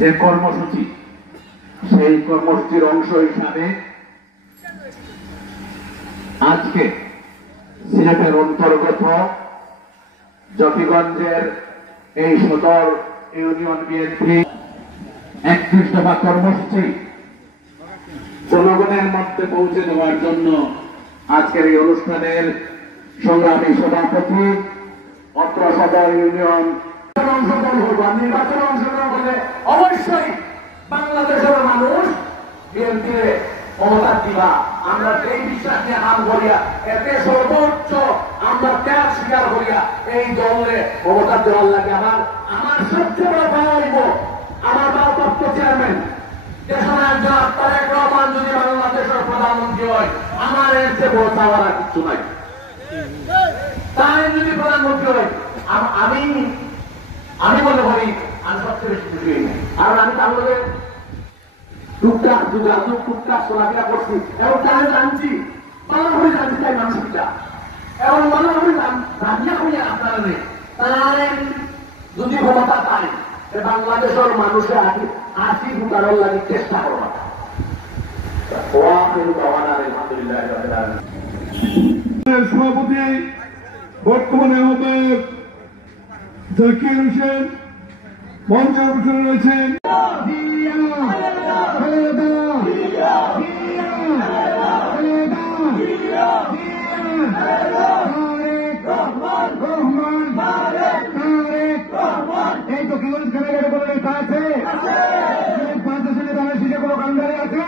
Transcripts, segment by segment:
যে কর্মসূচি, সেই কর্মসূচির অংশ হিসাবে আজকে সিলেটের অন্তর্গত জকিগঞ্জের এই সদর ইউনিয়ন বিএনপি 31 দফা কর্মসূচি জনগণের মধ্যে পৌঁছে দেওয়ার জন্য আজকের এই অনুষ্ঠানের সংগ্রামী সভাপতি অত্র সদর ইউনিয়ন অংশগ্রহণ করব। নির্বাচনে অংশগ্রহণ করলে অবশ্যই বাংলাদেশের মানুষ বিএনপি ক্ষমতা দিবা, আমরা সেই বিশ্বাস নিয়ে হাম করিয়া এতে সর্বোচ্চ আমরা ত্যাগ স্বীকার করিয়া এই দলে ক্ষমতা দেওয়ার লাগে। আমার সবচেয়ে বড় পাওয়া হইব আমার ভারপ্রাপ্ত চেয়ারম্যান দেশনায়ক জনাব তারেক রহমান যদি বাংলাদেশের প্রধানমন্ত্রী হয়, আমার এর চেয়ে বড় চাওয়ার আর কিছু নাই। তাই যদি প্রধানমন্ত্রী হয় আমি মনে করি আমি সবচেয়ে বেশি খুশি হই। কারণ আমি তার লগে টুকটাক যোগাযোগ টুকটাক চলাফেরা করছি এবং তাই জানছি ভালো করে জানছি তাই মানুষটা এবং মনে করি রাজিয়া হইয়া আপনারা নেই। তাই যদি ক্ষমতা পায় বাংলাদেশের মানুষের হাসি ফুটানোর লাগে চেষ্টা করবা। সভাপতি বর্তমানে আহ্বায়ক জাকির হোসেন মঞ্চে অবসরে রয়েছেন। এই জকিগঞ্জ খেলাঘাটে কোনো নেতা আছে? 5 আসনে দামের শীষে কোনো কান্ডারি আছে?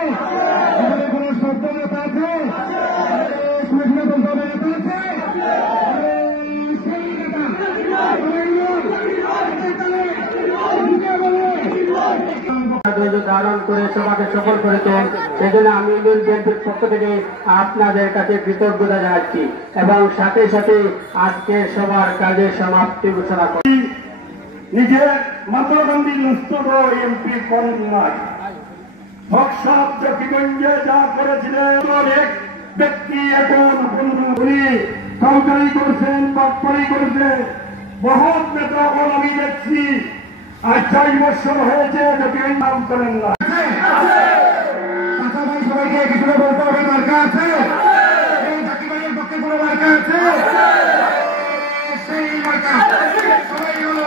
কোন শব্দ নেতা আছে? ধারণ করে সভাকে সফল করেছেন, সেজন্য আমি ইউনিয়ন বিএনপির পক্ষ থেকে আপনাদের কাছে কৃতজ্ঞতা জানাচ্ছি এবং সাথে সাথে আজকে সবার কাজের সমাপ্তি ঘোষণা করি। নিজের মাতাগান্ধী নষ্ট এমপি করেন নাই। হক সাহেব জকিগঞ্জে যা করেছিলেন এক ব্যক্তি এখন উনি কাউকারি করছেন, বাটপাড়ি করেছেন। বহুত নেতা আমি দেখছি আর 4 বছর হয়েছে জকিগঞ্জ নাম করেন না। সবাইকে কিছু বলতে হবে, মার্কা আছে এই জকিগঞ্জের পক্ষে কোনো মার্কা আছে? সেই মার্কা সবাই হলো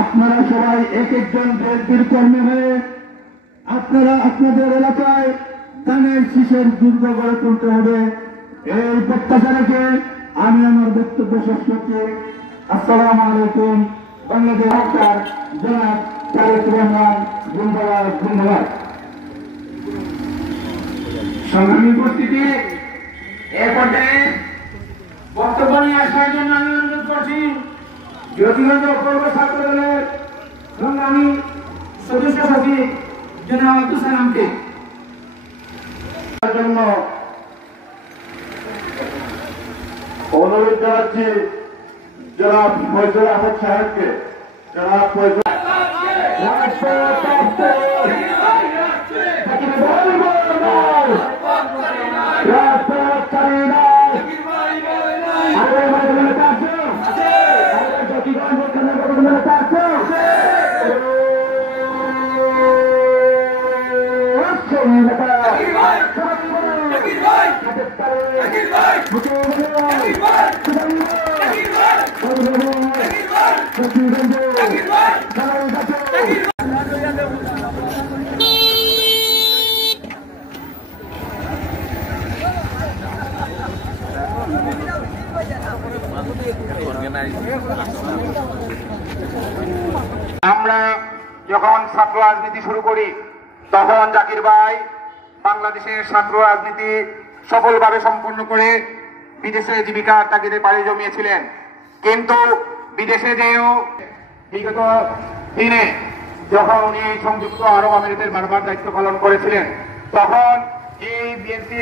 আপনারা সবাই এক একজন বিএনপির কর্মী হয়ে আপনারা আপনাদের এলাকায় ধানের শীষের দুর্গ গড়ে তুলতে হবে। এই প্রত্যাশা রেখে আমি আমার বক্তব্য শেষ করছি। আসসালামু আলাইকুম। বাংলাদেশ সরকার জনাব তারেক রহমান জিন্দাবাদ। ধন্যবাদ। সংগ্রামী উপস্থিতি, এ পর্যায়ে বক্তব্য নিয়ে আসার জন্য আমি অনুরোধ করছি জকিগঞ্জ পৌর ছাত্র দলের সংগ্রামী সদস্য সচিব জনাব আব্দুল সালামকে। জন্য অনুরোধ জানাচ্ছি জনাব ফয়জুল আহমদ সাহেবকে। জনাব ফয়জুল আমরা যখন ছাত্র রাজনীতি শুরু করি তখন জাকির ভাই বাংলাদেশের ছাত্র রাজনীতি সফলভাবে সম্পন্ন করে বিদেশে জীবিকার তাগিদে পাড়ি জমিয়েছিলেন। কিন্তু বিদেশে যেও বিগত দিনে যখন উনি সংযুক্ত আরব আমিরাতের বারবার দায়িত্ব পালন করেছিলেন তখন এই বিএনপি